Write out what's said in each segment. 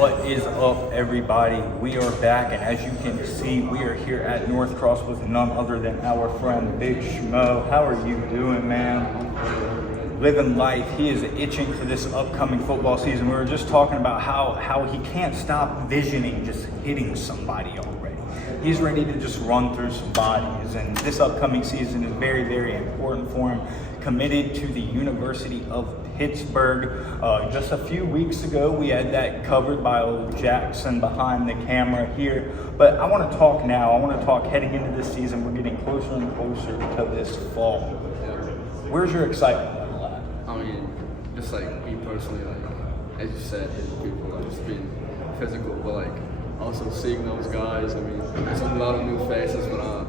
What is up, everybody? We are back, and as you can see, we are here at North Cross with none other than our friend Big Schmo. How are you doing, man? Living life. He is itching for this upcoming football season. We were just talking about how he can't stop visioning just hitting somebody already. He's ready to just run through some bodies, and this upcoming season is very, very important for him. Committed to the University of Pittsburgh. Just a few weeks ago, we had that covered by old Jackson behind the camera here. But I want to talk now. I want to talk heading into this season. We're getting closer and closer to this fall. Where's your excitement level at? I mean, just like me personally, like as you said, hitting people, like just being physical, but like also seeing those guys. I mean, there's a lot of new faces, but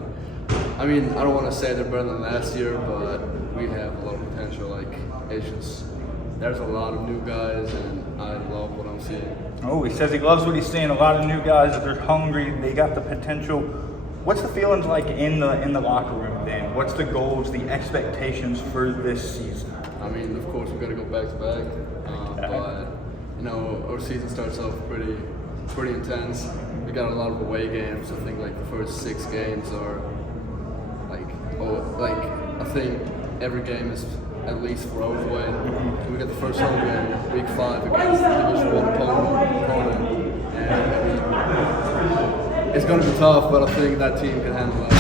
I mean, I don't want to say they're better than last year, but we have a lot of potential. Like, it's just, there's a lot of new guys, and I love what I'm seeing. Oh, he says he loves what he's seeing. A lot of new guys, they're hungry, they got the potential. What's the feelings like in the locker room then? What's the goals, the expectations for this season? I mean, of course, we got to go back to back, but you know, our season starts off pretty intense. We got a lot of away games. I think like the first 6 games are I think every game is at least 4 hours away. We got the first home game, week 5 against the Division 1 opponent, and I mean, it's going to be tough, but I think that team can handle that.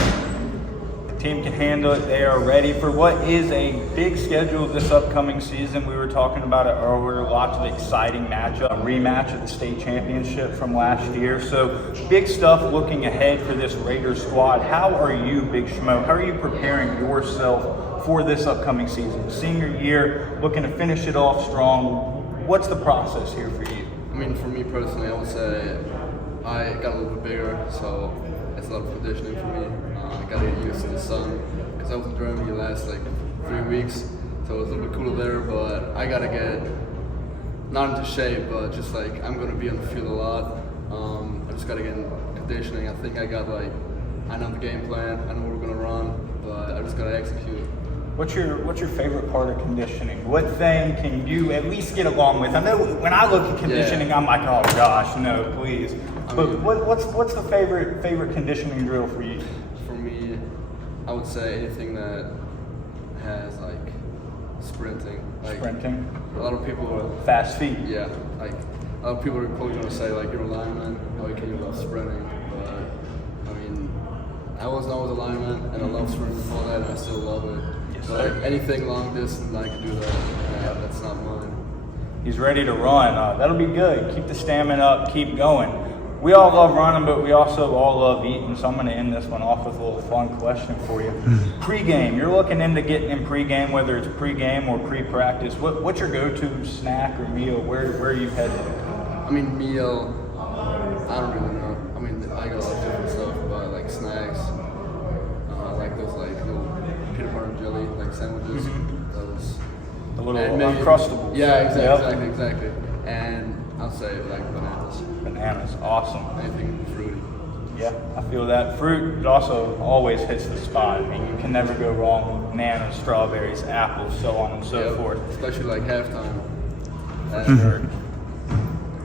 Team can handle it. They are ready for what is a big schedule this upcoming season. We were talking about it earlier. Lots of exciting matchup, a rematch of the state championship from last year. So big stuff looking ahead for this Raiders squad. How are you, Big Schmo? How are you preparing yourself for this upcoming season? Senior year, looking to finish it off strong. What's the process here for you? I mean, for me personally, I would say I got a little bit bigger, so it's a lot of conditioning for me. I got to get used to the sun because I was in Germany last like 3 weeks, so it was a little bit cooler there. But I got to get not into shape, but just like I'm going to be on the field a lot. I just got to get in conditioning. I think I know the game plan. I know what we're going to run, but I just got to execute. What's your favorite part of conditioning? What thing can you at least get along with? I know when I look at conditioning, I'm like, oh gosh, no, please. But what's the favorite conditioning drill for you? For me, I would say anything that has like sprinting. Like, sprinting. A lot of people are fast feet. Yeah, like a lot of people are probably going to say like you're a lineman, how you can love sprinting, but I mean, I was always a lineman and I love sprinting and all that, and I still love it. But like anything long distance, I can do that. Yeah, that's not mine. He's ready to run. That'll be good. Keep the stamina up. Keep going. We all love running, but we also all love eating. So I'm going to end this one off with a little fun question for you. Pre-game. You're looking into getting in pre-game, whether it's pre-game or pre-practice. What's your go-to snack or meal? Where are you headed? I mean, meal. I don't really know. I mean, I got a lot of different stuff, but like snacks. I like those like little peanut butter and jelly like sandwiches. Those. The little Uncrustables. Yeah, exactly. And I'll say like bananas. Bananas, awesome. Anything fruity. Yeah, I feel that. Fruit, it also always hits the spot. I mean, you can never go wrong with bananas, strawberries, apples, so on and so forth. Especially like halftime. Sure.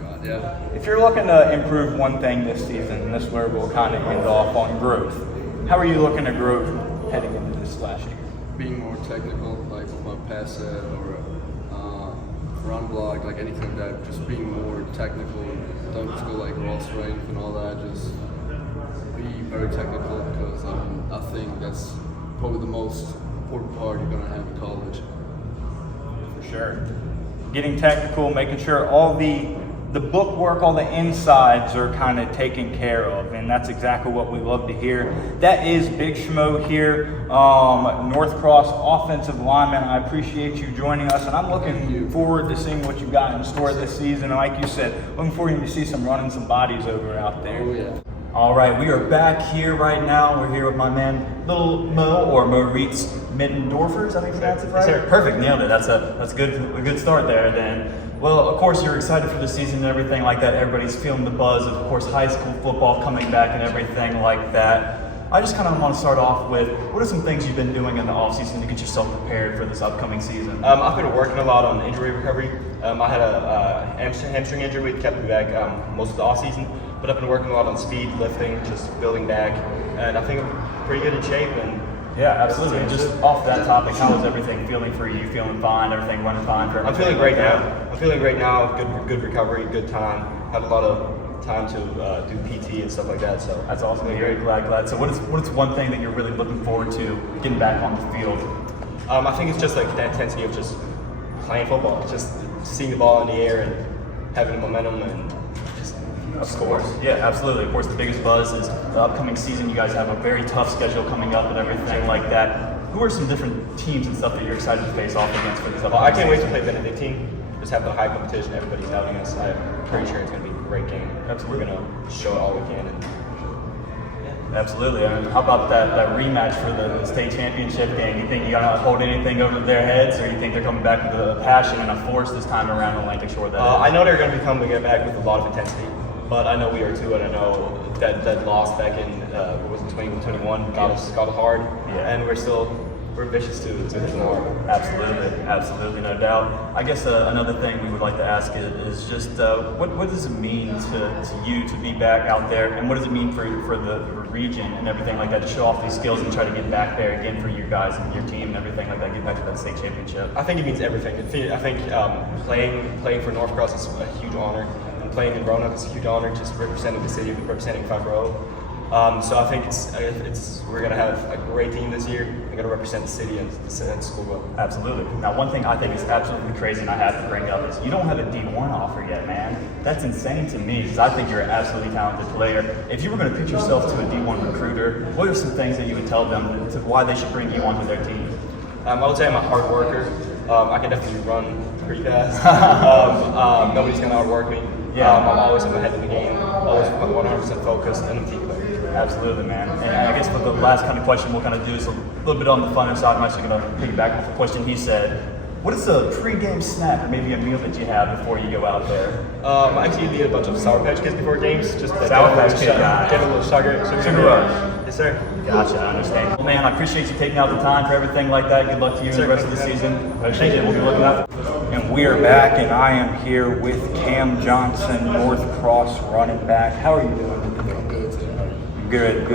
God, yeah. If you're looking to improve one thing this season, and this is where we'll kind of end off on growth, how are you looking to grow heading into this last year? Being more technical, like with my pass set or run block, like anything like that, just being more technical. Don't just go like raw strength and all that, just be very technical because I think that's probably the most important part you're going to have in college. For sure. Getting technical, making sure all the book work, all the insides are kind of taken care of, and that's exactly what we love to hear. That is Big Schmo here, North Cross offensive lineman. I appreciate you joining us, and I'm looking forward to seeing what you got in store this season. And like you said, looking forward to see some running some bodies over out there. Oh yeah. All right, we are back here right now. We're here with my man, Little Mo, or Moritz Mittendorfer. Is that how you pronounce it right? Yes, perfect, nailed it. That's good. A good start there. Then, well, of course, you're excited for the season and everything like that. Everybody's feeling the buzz of course, high school football coming back and everything like that. I just kind of want to start off with, what are some things you've been doing in the offseason to get yourself prepared for this upcoming season? I've been working a lot on injury recovery. I had a hamstring injury, which kept me back most of the off season. But I've been working a lot on speed, lifting, just building back, and I think I'm pretty good in shape. And yeah, absolutely. And just off that topic, how is everything feeling for you? Feeling fine? Everything running fine for everything? I'm feeling great now. I'm feeling great now. Good recovery, good time. Had a lot of time to do PT and stuff like that. So that's awesome. Very glad. So what is one thing that you're really looking forward to getting back on the field? I think it's just like the intensity of just playing football, just seeing the ball in the air and having the momentum and just score. Yeah, absolutely. Of course, the biggest buzz is the upcoming season. You guys have a very tough schedule coming up and everything like that. Who are some different teams and stuff that you're excited to face off against for this upcoming I can't wait to season? play Benedictine. Just have the high competition. Everybody's doubting us. I'm pretty sure it's going to be a great game. Absolutely. We're going to show it all we can. And Absolutely. I mean, how about that rematch for the state championship game? You think you're going to hold anything over their heads, or you think they're coming back with a passion and a force this time around Atlantic Shore? I know they're going to be coming back with a lot of intensity, but I know we are too, and I know that loss back in what was it, 2021 got us hard, and we're vicious to tomorrow. Absolutely, no doubt. I guess another thing we would like to ask is just what does it mean to you to be back out there, and what does it mean for the region and everything like that to show off these skills and try to get back there again for you guys and your team and everything like that, get back to that state championship? I think it means everything. I think playing for North is a huge honor, and playing in Roanoke is a huge honor, just representing the city, representing 5-0. So I think we're gonna have a great team this year. We're gonna represent the city and the school well. Absolutely. Now, one thing I think is absolutely crazy, and I have to bring up, is you don't have a D1 offer yet, man. That's insane to me, because I think you're an absolutely talented player. If you were going to pitch yourself to a D1 recruiter, what are some things that you would tell them to why they should bring you onto their team? I would say I'm a hard worker. I can definitely run pretty fast. Nobody's gonna outwork me. Yeah. I'm always ahead of the game. Always 100% focused, and I'm a team player. Absolutely, man. And I guess for the last kind of question we'll kind of do is a little bit on the funner side. I'm actually going to piggyback off the question he said. What is a pre-game snack or maybe a meal that you have before you go out there? I actually eat a bunch of Sour Patch Kids before games, just to Sour Patch Kid guy. get a little sugar rush. Yes, sir. Gotcha, I understand. Well, man, I appreciate you taking out the time for everything like that. Good luck to you in the rest of the season. Appreciate it. We'll be looking out. And we are back, and I am here with Kam Johnson, North Cross running back. How are you doing today? I'm good today. Good.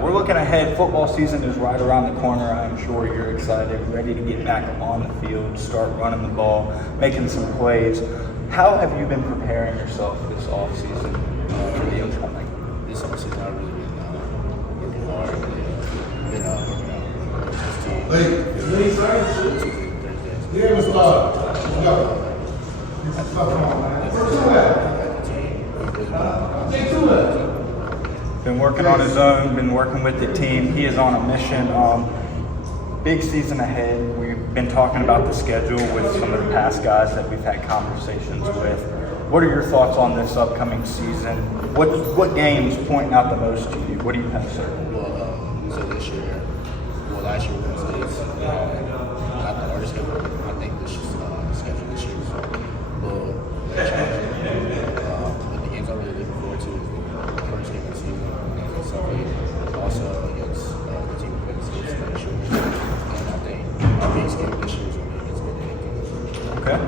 We're looking ahead. Football season is right around the corner. I'm sure you're excited, ready to get back on the field, start running the ball, making some plays. How have you been preparing yourself this offseason for the upcoming? This offseason, I've really been working hard. Been working out this team. Tuesday, Thursdays. Been working on his own, been working with the team. He is on a mission. Big season ahead. We've been talking about the schedule with some of the past guys that we've had conversations with. What are your thoughts on this upcoming season? What games point out the most to you? What do you have to say? Well, so last year we're going to States, not the hardest schedule. I think this schedule this year is but the games I'm really looking forward to is the first game of the season against Sunday, also against the team of Penn State last year. And I think our biggest game this year is going to be against Benedictine. Okay.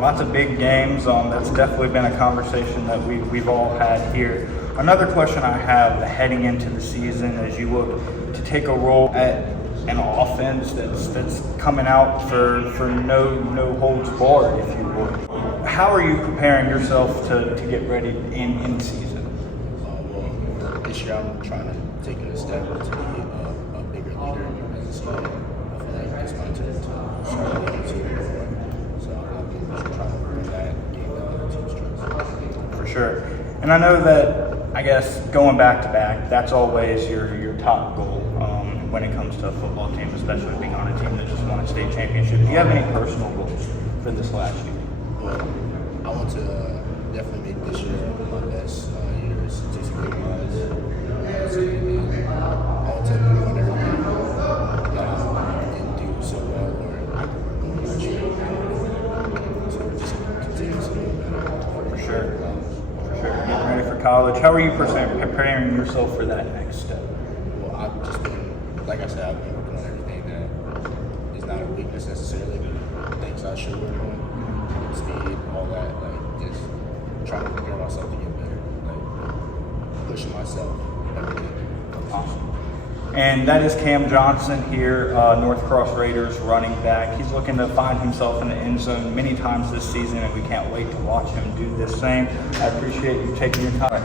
Lots of big games. That's definitely been a conversation that we've all had here. Another question I have heading into the season, as you look to take a role at an offense that's coming out for no holds barred, if you would. How are you preparing yourself to get ready in season? Well, this year I'm trying to take a step to be a bigger leader as a senior. I feel like it's my turn to start leading the team more. So I'm trying to bring that game that other teams trust. For sure. And I know that, I guess, going back to back, that's always your top goal when it comes to a football team, especially being on a team that just won a state championship. Do you have any personal goals for this last year? Well, I want to definitely make this year my best year statistically wise. I want to improve on everything that I didn't do so well or last year. So just continue to do better. For sure. Getting ready for college. How are you preparing yourself for that next step? Well, I've just been, like I said, I've been working on everything that is not a weakness necessarily, but things I should work on. speed, all that. Like just trying to prepare myself to get better. Like pushing myself every day. And that is Kam Johnson here, North Cross Raiders running back. He's looking to find himself in the end zone many times this season, and we can't wait to watch him do the same. I appreciate you taking your time.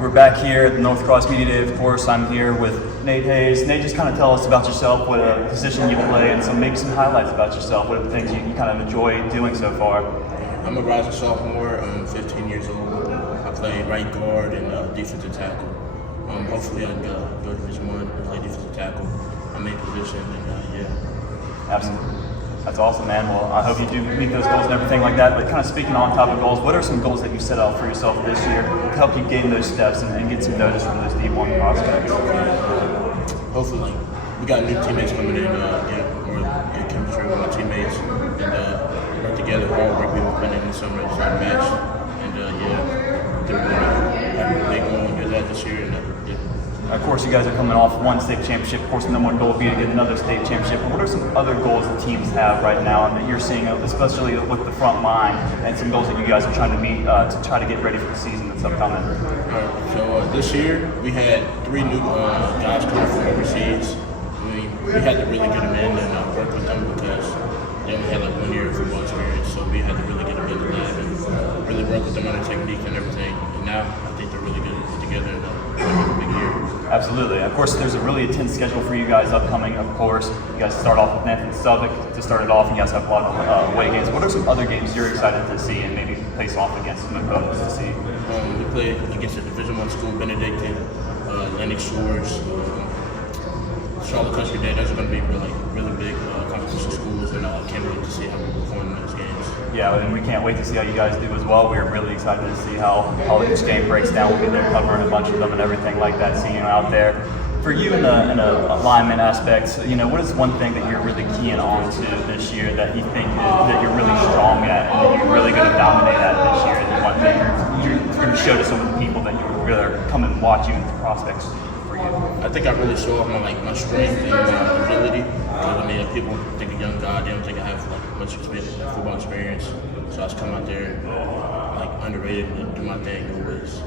We're back here at the North Cross Media Day. Of course, I'm here with Nate Hayes. Nate, just kind of tell us about yourself, what position you play, and maybe some highlights about yourself. What are the things you kind of enjoy doing so far? I'm a rising sophomore. I'm 15 years old. I play right guard and defensive tackle. Hopefully I can go to Division I and play defensive tackle. My main position, and yeah. Absolutely. That's awesome, man. Well, I hope you do meet those goals and everything like that. But kind of speaking on top of goals, what are some goals that you set out for yourself this year to help you gain those steps and get some notice from those D1 prospects? Hopefully, we got new teammates coming in, get more good chemistry with my teammates, and work together hard. We've been playing in the summer, it's not a match, and yeah, we're gonna have a big goal and do that this year. And yeah. Of course, you guys are coming off one state championship. Of course, the number one goal would be to get another state championship. But what are some other goals that teams have right now and that you're seeing, especially with the front line, and some goals that you guys are trying to meet to try to get ready for the season that's upcoming? So this year we had 3 new guys coming from overseas. We had to really get them in and work with them because they only had like 1 year of football experience. So we had to really get them in the lab and really work with them on their technique and everything. And now I think they're really good together and have a big year. Absolutely. Of course, there's a really intense schedule for you guys upcoming. Of course, you guys start off with Nathan Southwick to start it off, and you guys have a lot of away games. What are some other games you're excited to see and maybe face off against some opponents to see? We play against a Division I school, Benedictine, Atlantic Shores, Charlotte Country Day. Those are going to be really big competition schools, and I can't wait to see how we perform in those games. Yeah, and we can't wait to see how you guys do as well. We're really excited to see how each game breaks down. We'll be there covering a bunch of them and everything like that, seeing you out there. For you in a lineman aspect, what is one thing that you're really keying on to this year that you think that you're really strong at and that you're really going to dominate at this year? And you want that you're going to show to some of the people that you're going to come and watch you and the prospects for you? I think I really show off my strength and my ability. People think a young guy, they don't think I have much experience, football experience. So I just come out there underrated and do my thing always.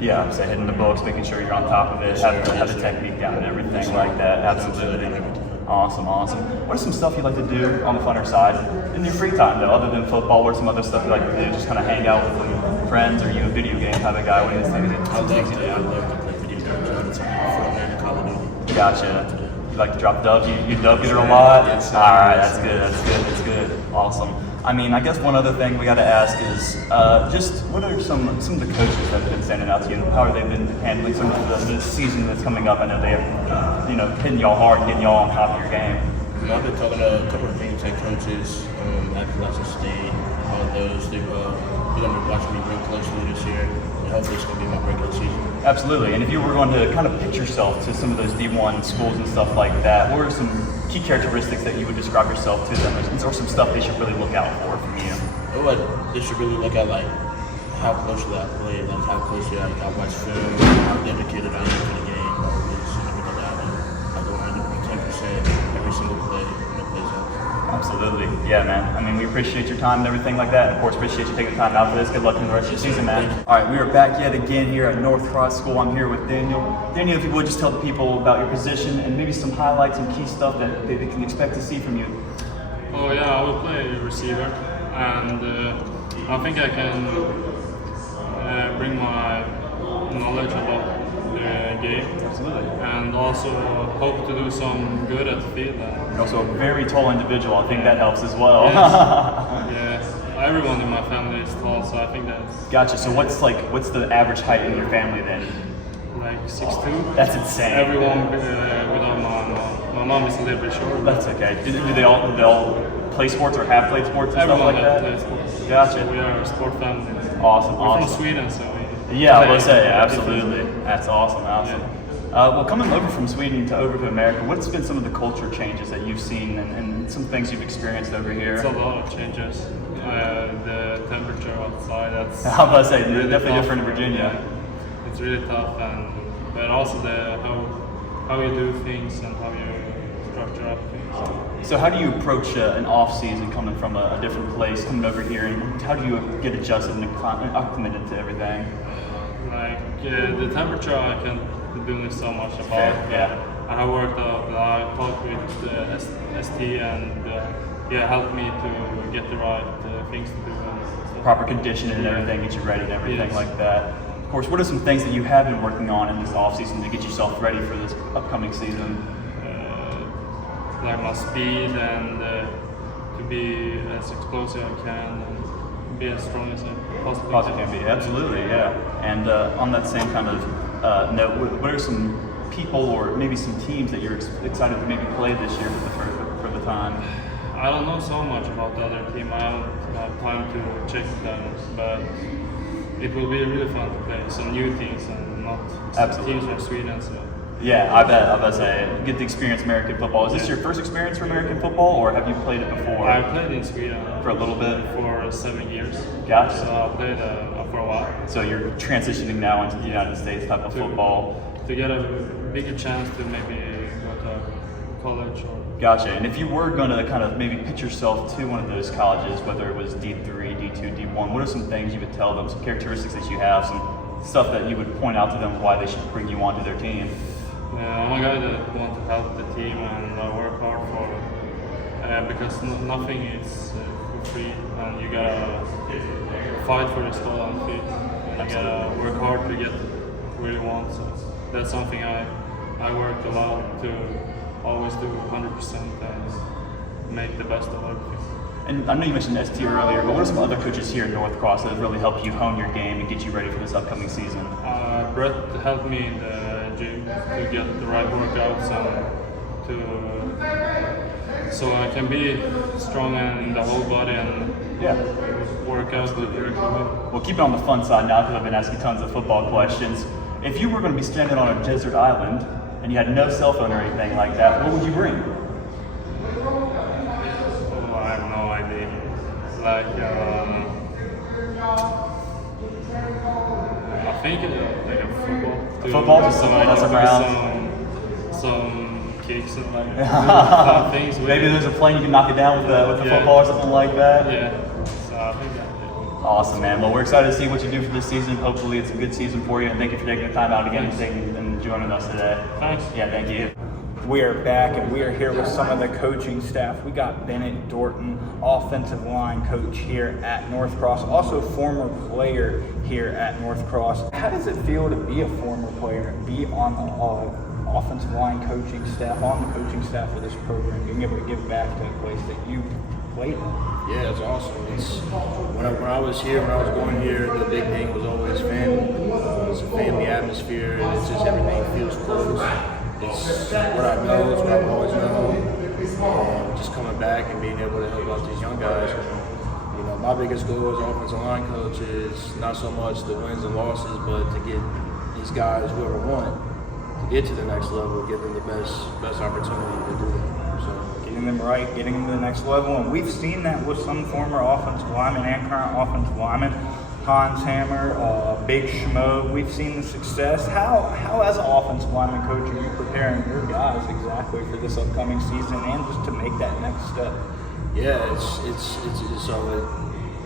Yeah, so hitting the books, making sure you're on top of it, have the technique down and everything like that. Absolutely. Awesome. What are some stuff you like to do on the funner side in your free time though, other than football? What are some other stuff you like to do? Just kind of hang out with friends, or are you a video game type of guy? What do you think? I love to play video games all the time. Fortnite and Call of Duty. Gotcha. You like to drop dubs? You dub getter a lot? Yes, all right, that's good. Awesome. I mean, I guess one other thing we got to ask is just what are some of the coaches that have been standing out to you? How have they been handling some of the season that's coming up? I know they have, hitting y'all hard, getting y'all on top of your game. I've been talking to a couple of things like coaches at Appalachian State, all those. They're going to be watching me real closely this year. And hopefully it's going to be my regular season. Absolutely. And if you were going to kind of pitch yourself to some of those D1 schools and stuff like that, what are some key characteristics that you would describe yourself to them, or some stuff they should really look out for from you? They should really look at how closely I play, how closely I watch film, how dedicated I am to the game. I go 110% every single play when it plays out. Absolutely. Yeah, man. I mean, we appreciate your time and everything like that. And of course, appreciate you taking the time out for this. Good luck in the rest of your season, man. All right, we are back yet again here at North Cross School. I'm here with Daniel. Daniel, if you would just tell the people about your position and maybe some highlights and key stuff that they can expect to see from you. Oh yeah, I will play receiver, and I think I can bring my knowledge about the game. Absolutely. And also hope to do some good at the field. You're also a very tall individual. I think that helps as well. Yes. Everyone in my family is tall, so I think that's... Gotcha. So what's the average height in your family then? Like 6'2". That's insane. Everyone without my mom. My mom is a little bit short. That's okay. Do they all play sports or have played sports and Everyone stuff like that? plays sports. Gotcha. We are a sport family. Awesome. We're from Sweden, so... Yeah, I would say, absolutely. That's awesome. Well, coming over from Sweden over to America, what's been some of the culture changes that you've seen and some things you've experienced over here? It's a lot of changes. The temperature outside, that's... I was about to say, really definitely tough. different in Virginia. Yeah. It's really tough, but also how you do things and how you structure up things. So how do you approach an off season coming from a different place, coming over here, and how do you get adjusted and acclimated to everything? Like the temperature, I can't do so much about. Yeah. I have worked out. I talked with ST and helped me to get the right things to do. And stuff. Proper conditioning and everything, get you ready and everything like that. Of course, what are some things that you have been working on in this off season to get yourself ready for this upcoming season? Like my speed and to be as explosive as I can and be as strong as I possibly can be, absolutely, yeah. And on that same kind of note, what are some people or maybe some teams that you're excited to maybe play this year for the time? I don't know so much about the other team. I don't have time to check them, but it will be really fun to play some new teams and not some teams from Sweden. So. Yeah, I bet say get to experience American football. Is this your first experience for American football, or have you played it before? I played in Sweden for a little bit. For 7 years. Gotcha. So I played for a while. So you're transitioning now into the United States type of football. To get a bigger chance to maybe go to college or. Gotcha. And if you were going to kind of maybe pitch yourself to one of those colleges, whether it was D3, D2, D1, what are some things you would tell them, some characteristics that you have, some stuff that you would point out to them why they should bring you onto their team? I'm a guy that wants to help the team and work hard for it because nothing is for free and you gotta fight for your spot on the field and you gotta work hard to get where you want. So that's something I worked a lot to always do 100% and make the best of everything. And I know you mentioned ST earlier, but what are some other coaches here in North Cross that have really helped you hone your game and get you ready for this upcoming season? Brett helped me in the gym to get the right workouts and so I can be strong in the whole body and work out the correct way. We'll keep it on the fun side now because I've been asking tons of football questions. If you were going to be stranded on a desert island and you had no cell phone or anything like that, what would you bring? I have no idea. Like, I think like a football. Football, just some kicks and like fun things. Maybe there's a plane you can knock it down with the football or something like that. Yeah. So I think that's it. Awesome, man. Well, we're excited to see what you do for this season. Hopefully, it's a good season for you, and thank you for taking the time out again and joining us today. Thanks. Yeah, thank you. We are back and we are here with some of the coaching staff. We got Bennett Dorton, offensive line coach here at North Cross, also former player here at North Cross. How does it feel to be a former player and be on the offensive line coaching staff, on the coaching staff of this program, being able to give back to a place that you played in? Yeah, it's awesome. It's when I was here, when I was going here, the big thing was always family. It's a family atmosphere, and it's just everything feels close. It's what I know, it's what I've always known. Just coming back and being able to help out these young guys. You know, my biggest goal as offensive line coach is not so much the wins and losses, but to get these guys, whoever want, to get to the next level, give them the best opportunity to do that. So, Getting them right, getting them to the next level, and we've seen that with some former offensive linemen and current offensive linemen. Hans Hammer, Big Schmo, we've seen the success. How as an offensive lineman coach, are you preparing your guys exactly for this upcoming season and just to make that next step? yeah, it's so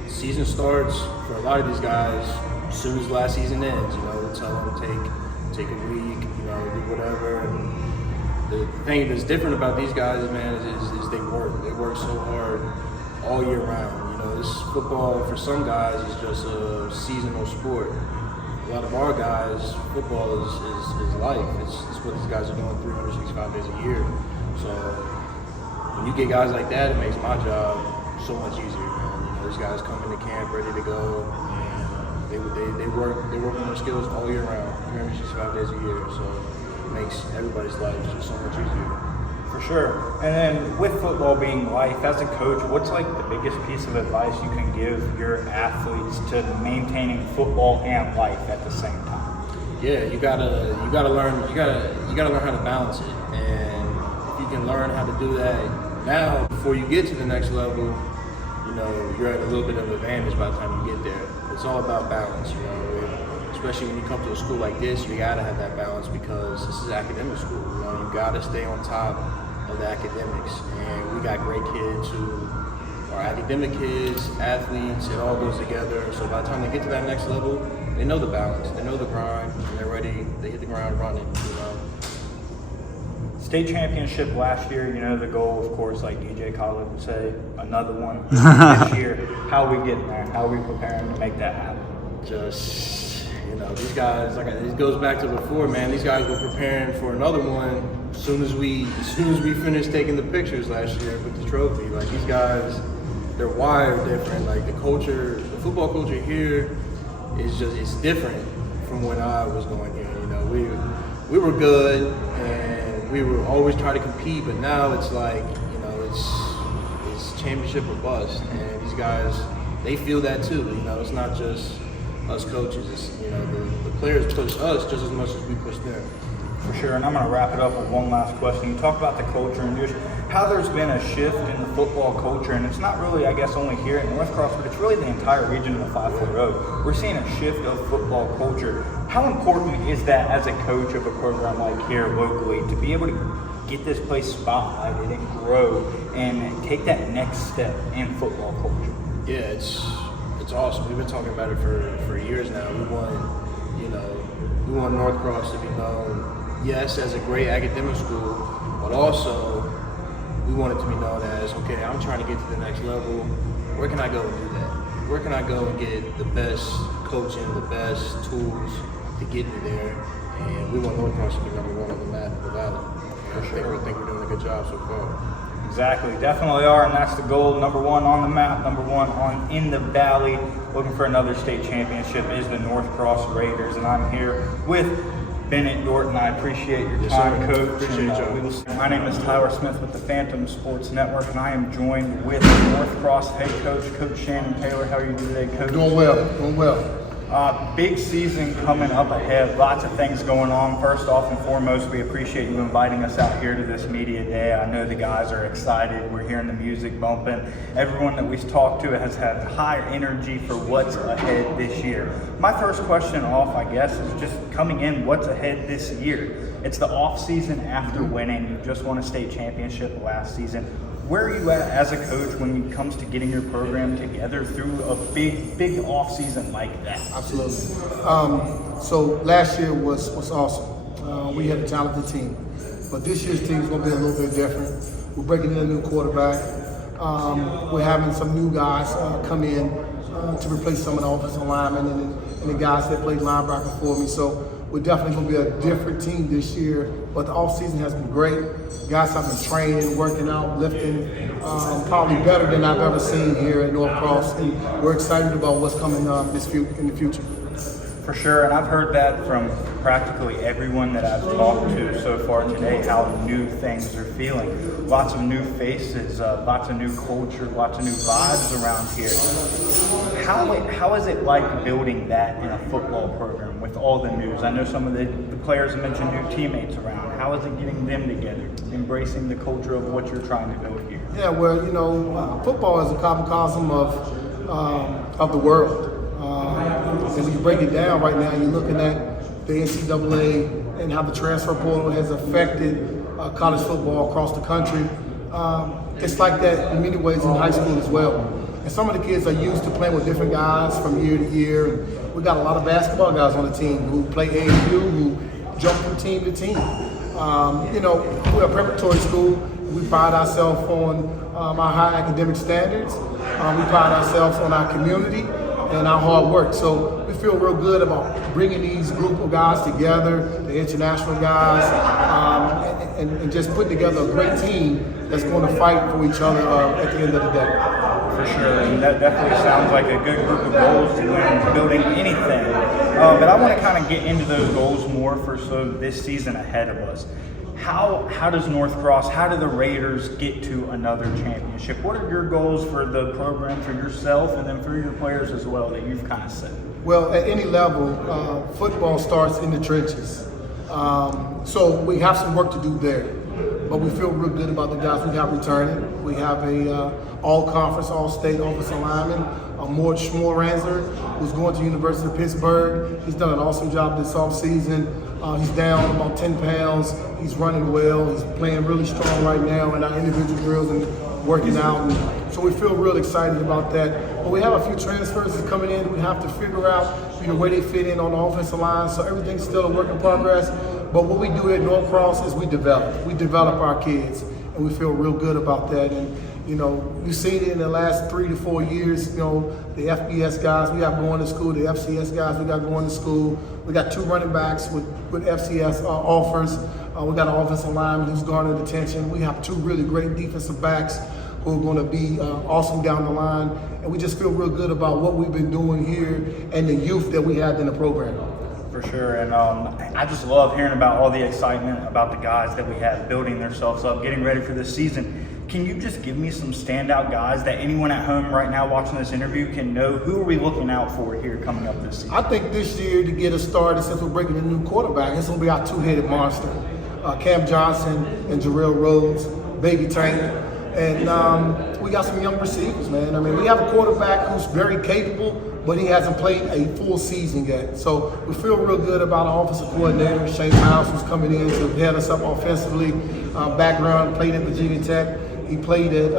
the season starts for a lot of these guys as soon as last season ends. You know, we'll tell them take a week, you know, do whatever. And the thing that's different about these guys, man, is they work. They work so hard all year round. You know, this football for some guys is just a seasonal sport. A lot of our guys, football is life. It's what these guys are doing 365 days a year. So when you get guys like that, it makes my job so much easier, man. You know, these guys come into camp ready to go. And they work on their skills all year round, 365 days a year. So it makes everybody's life just so much easier. For sure. And then with football being life, as a coach, what's like the biggest piece of advice you can give your athletes to maintaining football and life at the same time? Yeah, you gotta learn how to balance it. And if you can learn how to do that now, before you get to the next level, you know, you're at a little bit of an advantage by the time you get there. It's all about balance, you know. Especially when you come to a school like this, you gotta have that balance because this is academic school. You know, you gotta stay on top of the academics. And we got great kids who are academic kids, athletes, it all goes together. So by the time they get to that next level, they know the balance, they know the grind, and they're ready, they hit the ground running, you know. State championship last year, you know, the goal, of course, like DJ Khaled would say, another one this year. How are we getting there? How are we preparing to make that happen? Just, you know, these guys, like it goes back to before, man. These guys were preparing for another one as soon as we finished taking the pictures last year with the trophy. Like these guys, they're wired different. Like the culture, the football culture here is just, it's different from when I was going here. You know, we were good and we were always trying to compete, but now it's like, you know, it's championship or bust. And these guys, they feel that too. You know, it's not just us coaches. It's, you know, the players push us just as much as we push them. For sure, and I'm going to wrap it up with one last question. You talk about the culture and just how there's been a shift in the football culture, and it's not really, I guess, only here at North Cross, but it's really the entire region of the 540. We're seeing a shift of football culture. How important is that as a coach of a program like here locally to be able to get this place spotlighted and grow and take that next step in football culture? Yeah, it's awesome. We've been talking about it for years now. We want North Cross to be known, yes, as a great academic school, but also we want it to be known as, okay, I'm trying to get to the next level. Where can I go and do that? Where can I go and get the best coaching, the best tools to get me there? And we want North Cross to be number one on the map of the valley. I think we're doing a good job so far. Exactly, definitely are, and that's the goal. Number one on the map, number one in the valley. Looking for another state championship is the North Cross Raiders, and I'm here with Bennett Dorton. I appreciate your time, Coach. My name is Tyler Smith with the Fantom Sports Network, and I am joined with North Cross head coach, Coach Shannon Taylor. How are you today, Coach? Doing well. Big season coming up ahead. Lots of things going on. First off and foremost, we appreciate you inviting us out here to this media day. I know the guys are excited. We're hearing the music bumping. Everyone that we've talked to has had high energy for what's ahead this year. My first question off, I guess, is just coming in, what's ahead this year? It's the off season after winning. You just won a state championship last season. Where are you at as a coach when it comes to getting your program together through a big off season like that? Absolutely. So last year was awesome. We had a talented team, but this year's team is going to be a little bit different. We're breaking in a new quarterback. We're having some new guys come in to replace some of the offensive linemen and the guys that played linebacker for me. So we're definitely going to be a different team this year, but the offseason has been great. Guys have been training, working out, lifting, probably better than I've ever seen here at North Cross, and we're excited about what's coming in the future. For sure, and I've heard that from practically everyone that I've talked to so far today, how new things are feeling. Lots of new faces, lots of new culture, lots of new vibes around here. How is it like building that in a football program with all the news? I know some of the players mentioned new teammates around. How is it getting them together, embracing the culture of what you're trying to build here? Yeah, well, you know, football is a microcosm of the world. And when you break it down right now, you're looking at the NCAA and how the transfer portal has affected college football across the country. It's like that in many ways in high school as well. And some of the kids are used to playing with different guys from year to year. And we got a lot of basketball guys on the team who play AAU, who jump from team to team. You know, we're a preparatory school. We pride ourselves on our high academic standards. We pride ourselves on our community and our hard work. So we feel real good about bringing these group of guys together, the international guys, and just putting together a great team that's going to fight for each other at the end of the day. For sure, and that definitely sounds like a good group of goals to win building anything. But I want to kind of get into those goals more for this season ahead of us. How does North Cross, how do the Raiders get to another championship? What are your goals for the program, for yourself, and then for your players as well that you've kind of set? Well, at any level, football starts in the trenches. So we have some work to do there. But we feel real good about the guys we have returning. We have a all-conference, all-state offensive lineman Moritz Schmoranzer, who's going to University of Pittsburgh. He's done an awesome job this offseason. He's down about 10 pounds. He's running well. He's playing really strong right now in our individual drills and working out. And so we feel real excited about that. But we have a few transfers that's coming in. We have to figure out, where they fit in on the offensive line. So everything's still a work in progress. But what we do at Norcross is we develop. We develop our kids, and we feel real good about that. And you've seen it in the last 3 to 4 years. The FBS guys we have going to school, the FCS guys we got going to school. We got 2 running backs with FCS offers. We got an offensive lineman who's garnered attention. We have 2 really great defensive backs who are going to be awesome down the line. And we just feel real good about what we've been doing here and the youth that we have in the program. For sure, and I just love hearing about all the excitement about the guys that we have building themselves up, getting ready for this season. Can you just give me some standout guys that anyone at home right now watching this interview can know? Who are we looking out for here coming up this season? I think this year, to get us started, since we're breaking a new quarterback, it's going to be our 2-headed monster. Kam Johnson and Jarrell Rhodes, Baby Tank. And we got some young receivers, man. I mean, we have a quarterback who's very capable, but he hasn't played a full season yet. So we feel real good about our offensive coordinator, Shane Miles, who's coming in to head us up offensively. Background, played at Virginia Tech. He played at,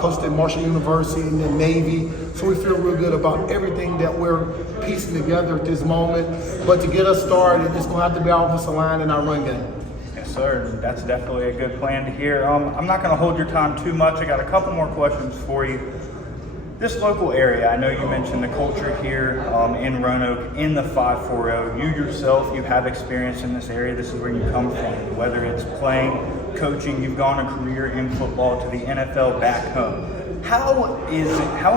coached at Marshall University and the Navy. So we feel real good about everything that we're piecing together at this moment. But to get us started, it's going to have to be our offensive line and our run game. Yes, sir. That's definitely a good plan to hear. I'm not going to hold your time too much. I got a couple more questions for you. This local area, I know you mentioned the culture here in Roanoke, in the 540. You yourself, you have experience in this area. This is where you come from. Whether it's playing, coaching, you've gone a career in football to the NFL back home. How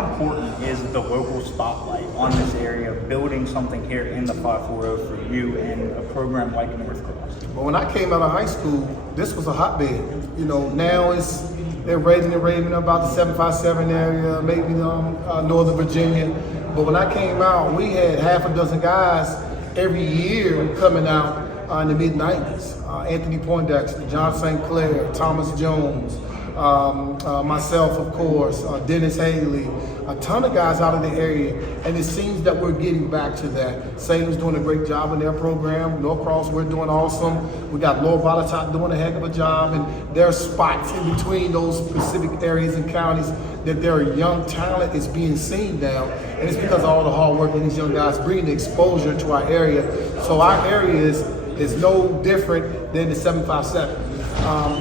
important is the local spotlight on this area, building something here in the 540 for you and a program like North Cross? Well, when I came out of high school, this was a hotbed. Now they're raving about the 757 area, maybe Northern Virginia. But when I came out, we had half a dozen guys every year coming out in the mid-90s. Anthony Poindexter, John St. Clair, Thomas Jones, myself, of course, Dennis Haley, a ton of guys out of the area, and it seems that we're getting back to that. Salem's doing a great job in their program. Norcross, we're doing awesome. We got Lower Botetourt doing a heck of a job, and there are spots in between those specific areas and counties that their young talent is being seen now, and it's because of all the hard work of these young guys bringing the exposure to our area. So our area is no different than the 757.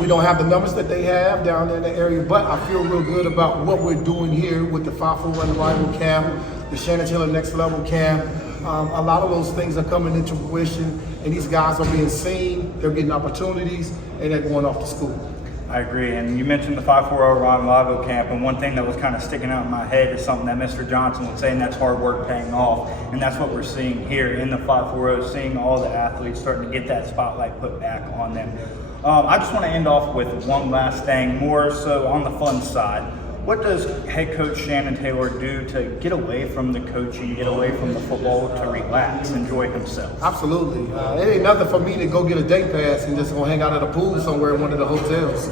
We don't have the numbers that they have down there in the area, but I feel real good about what we're doing here with the 541 Rival Camp, the Shannon Taylor Next Level Camp. A lot of those things are coming into fruition, and these guys are being seen, they're getting opportunities, and they're going off to school. I agree, and you mentioned the 540 Rival Camp, and one thing that was kind of sticking out in my head is something that Mr. Johnson was saying, that's hard work paying off, and that's what we're seeing here in the 540, seeing all the athletes starting to get that spotlight put back on them. I just want to end off with one last thing, more so on the fun side. What does head coach Shannon Taylor do to get away from the coaching, get away from the football, to relax, enjoy himself? Absolutely. It ain't nothing for me to go get a day pass and just go hang out at a pool somewhere in one of the hotels.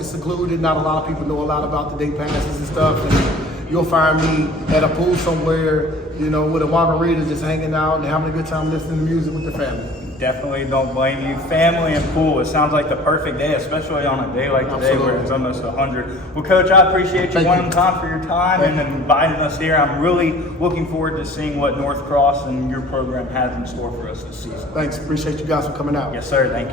It's secluded. Not a lot of people know a lot about the day passes and stuff. And you'll find me at a pool somewhere, with a margarita, just hanging out and having a good time listening to music with the family. Definitely don't blame you. Family and pool, it sounds like the perfect day, especially on a day like today. Absolutely. Where it's almost 100. Well, Coach, I appreciate you one time for your time and inviting us here. I'm really looking forward to seeing what North Cross and your program has in store for us this season. Thanks. Appreciate you guys for coming out. Yes, sir. Thank you.